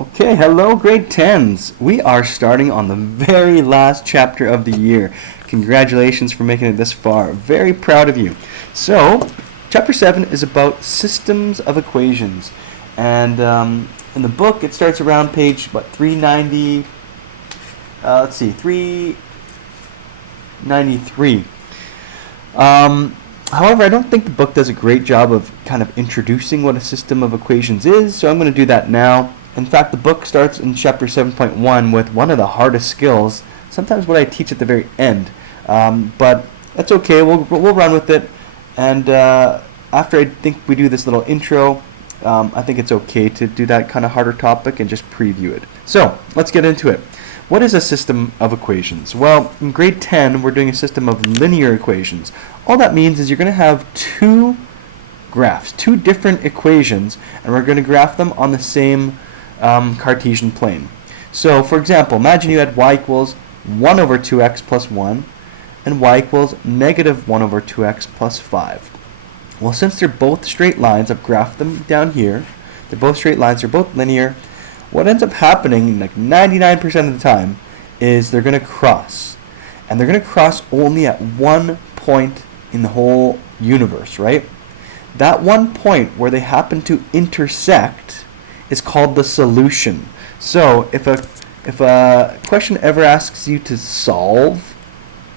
Okay, hello grade 10s. We are starting on the very last chapter of the year. Congratulations for making it this far. Very proud of you. So, chapter 7 is about systems of equations. And in the book, it starts around page, 390, 393. However, I don't think the book does a great job of kind of introducing what a system of equations is, so I'm going to do that now. In fact, the book starts in chapter 7.1 with one of the hardest skills, sometimes what I teach at the very end. But that's okay, we'll run with it. And after I think we do this little intro, I think it's okay to do that kind of harder topic and just preview it. So, let's get into it. What is a system of equations? Well, in grade 10, we're doing a system of linear equations. All that means is you're going to have two graphs, two different equations, and we're going to graph them on the same Cartesian plane. So, for example, imagine you had y equals 1 over 2x plus 1 and y equals negative 1 over 2x plus 5. Well, since they're both straight lines, I've graphed them down here. They're both straight lines, they're both linear. What ends up happening, like 99% of the time, is they're going to cross. And they're going to cross only at one point in the whole universe, right? That one point where they happen to intersect is called the solution. So if a question ever asks you to solve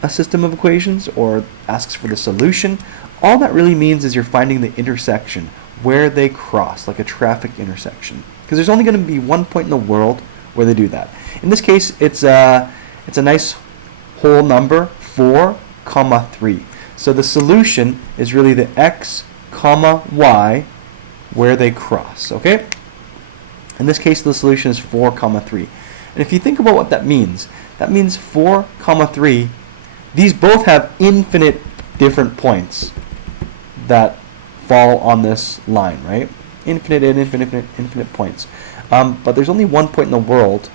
a system of equations or asks for the solution, all that really means is you're finding the intersection where they cross, like a traffic intersection. Because there's only going to be one point in the world where they do that. In this case, it's a nice whole number, 4, 3. So the solution is really the x, y, where they cross, okay? In this case, the solution is 4, 3. And if you think about what that means 4, 3, these both have infinite different points that fall on this line, right? Infinite and infinite points. But there's only one point in the world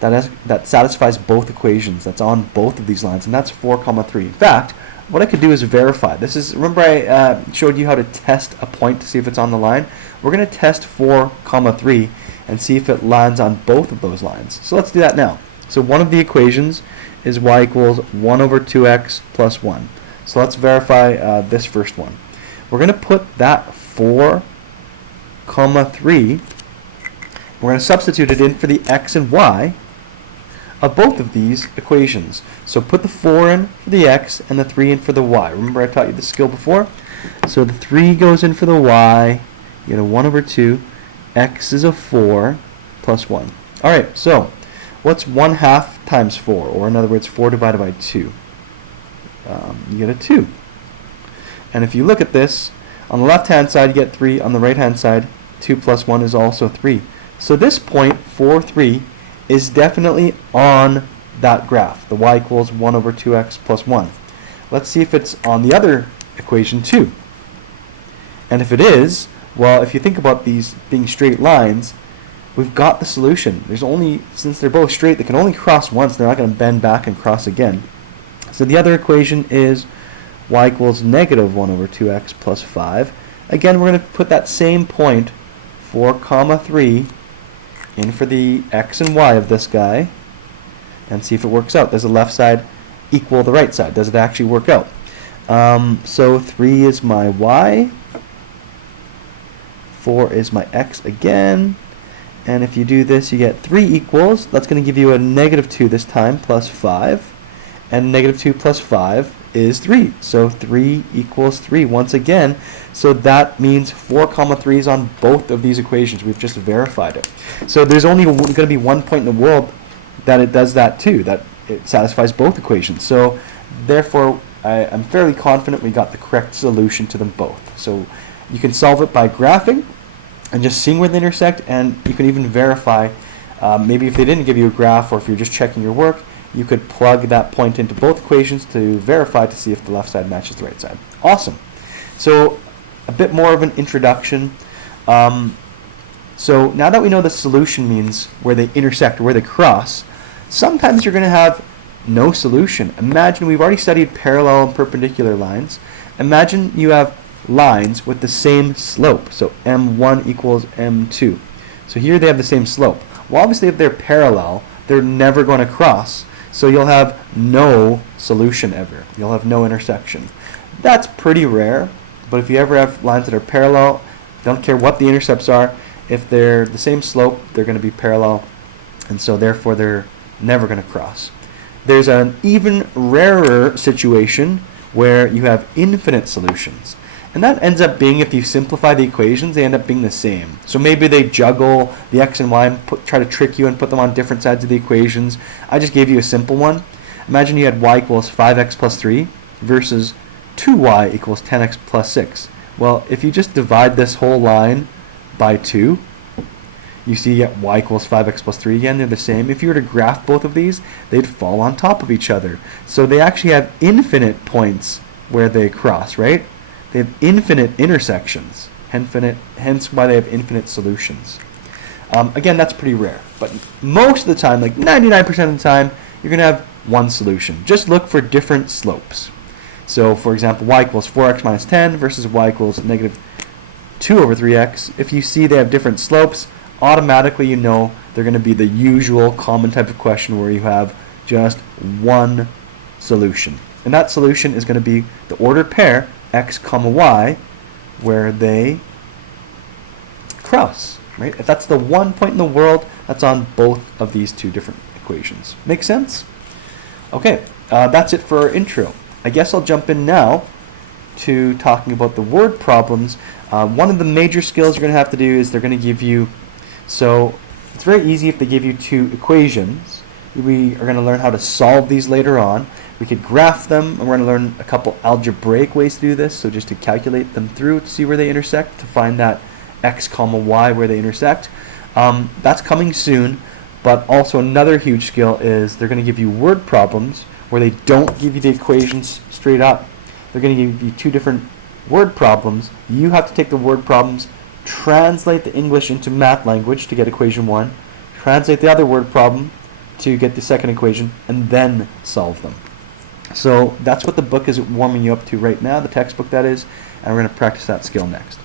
that satisfies both equations, that's on both of these lines, and that's 4, 3. In fact, what I could do is verify. Remember I showed you how to test a point to see if it's on the line? We're going to test 4, 3 and see if it lands on both of those lines. So let's do that now. So one of the equations is y equals 1 over 2x plus 1. So let's verify this first one. We're going to put that 4, 3, we're going to substitute it in for the x and y of both of these equations. So put the 4 in for the x and the 3 in for the y. Remember I taught you this skill before? So the 3 goes in for the y, you get a 1 over 2, x is a 4 plus 1. Alright, so what's 1/2 times 4? Or in other words, 4 divided by 2. You get a 2. And if you look at this, on the left-hand side you get 3, on the right-hand side 2 plus 1 is also 3. So this point, 4, 3, is definitely on that graph, the y equals 1 over 2x plus 1. Let's see if it's on the other equation too. And if it is, well, if you think about these being straight lines, we've got the solution. Since they're both straight, they can only cross once, they're not going to bend back and cross again. So the other equation is y equals negative 1 over 2x plus 5. Again, we're going to put that same point, 4, 3, in for the x and y of this guy and see if it works out. Does the left side equal the right side? Does it actually work out? So 3 is my y, 4 is my x again, and if you do this you get 3 equals, that's going to give you a negative 2 this time, plus 5, and negative 2 plus 5 is 3. So 3 equals 3 once again. So that means 4, 3 is on both of these equations. We've just verified it. So there's only going to be one point in the world that it does that too, that it satisfies both equations. So therefore, I'm fairly confident we got the correct solution to them both. So you can solve it by graphing and just seeing where they intersect, and you can even verify, maybe if they didn't give you a graph or if you're just checking your work, you could plug that point into both equations to verify to see if the left side matches the right side. Awesome. So a bit more of an introduction. So now that we know the solution means where they intersect or where they cross, sometimes you're going to have no solution. Imagine we've already studied parallel and perpendicular lines. Imagine you have lines with the same slope. So m1 equals m2. So here they have the same slope. Well, obviously if they're parallel, they're never going to cross. So you'll have no solution ever. You'll have no intersection. That's pretty rare, but if you ever have lines that are parallel, don't care what the intercepts are, if they're the same slope, they're going to be parallel, and so therefore they're never going to cross. There's an even rarer situation where you have infinite solutions. And that ends up being, if you simplify the equations, they end up being the same. So maybe they juggle the x and y and try to trick you and put them on different sides of the equations. I just gave you a simple one. Imagine you had y equals 5x plus 3 versus 2y equals 10x plus 6. Well, if you just divide this whole line by 2, you see you get y equals 5x plus 3 again. They're the same. If you were to graph both of these, they'd fall on top of each other. So they actually have infinite points where they cross, right? They have infinite intersections, hence why they have infinite solutions. Again, that's pretty rare. But most of the time, like 99% of the time, you're going to have one solution. Just look for different slopes. So, for example, y equals 4x minus 10 versus y equals negative 2 over 3x. If you see they have different slopes, automatically you know they're going to be the usual common type of question where you have just one solution. And that solution is going to be the ordered pair x comma y where they cross, right? If that's the one point in the world, that's on both of these two different equations. Make sense? Okay, that's it for our intro. I guess I'll jump in now to talking about the word problems. One of the major skills you're going to have to do is they're going to give you, so it's very easy if they give you two equations. We are going to learn how to solve these later on. We could graph them, and we're going to learn a couple algebraic ways to do this, so just to calculate them through to see where they intersect, to find that x comma y where they intersect. That's coming soon, but also another huge skill is they're going to give you word problems where they don't give you the equations straight up. They're going to give you two different word problems. You have to take the word problems, translate the English into math language to get equation 1, translate the other word problem to get the second equation, and then solve them. So that's what the book is warming you up to right now, the textbook that is, and we're going to practice that skill next.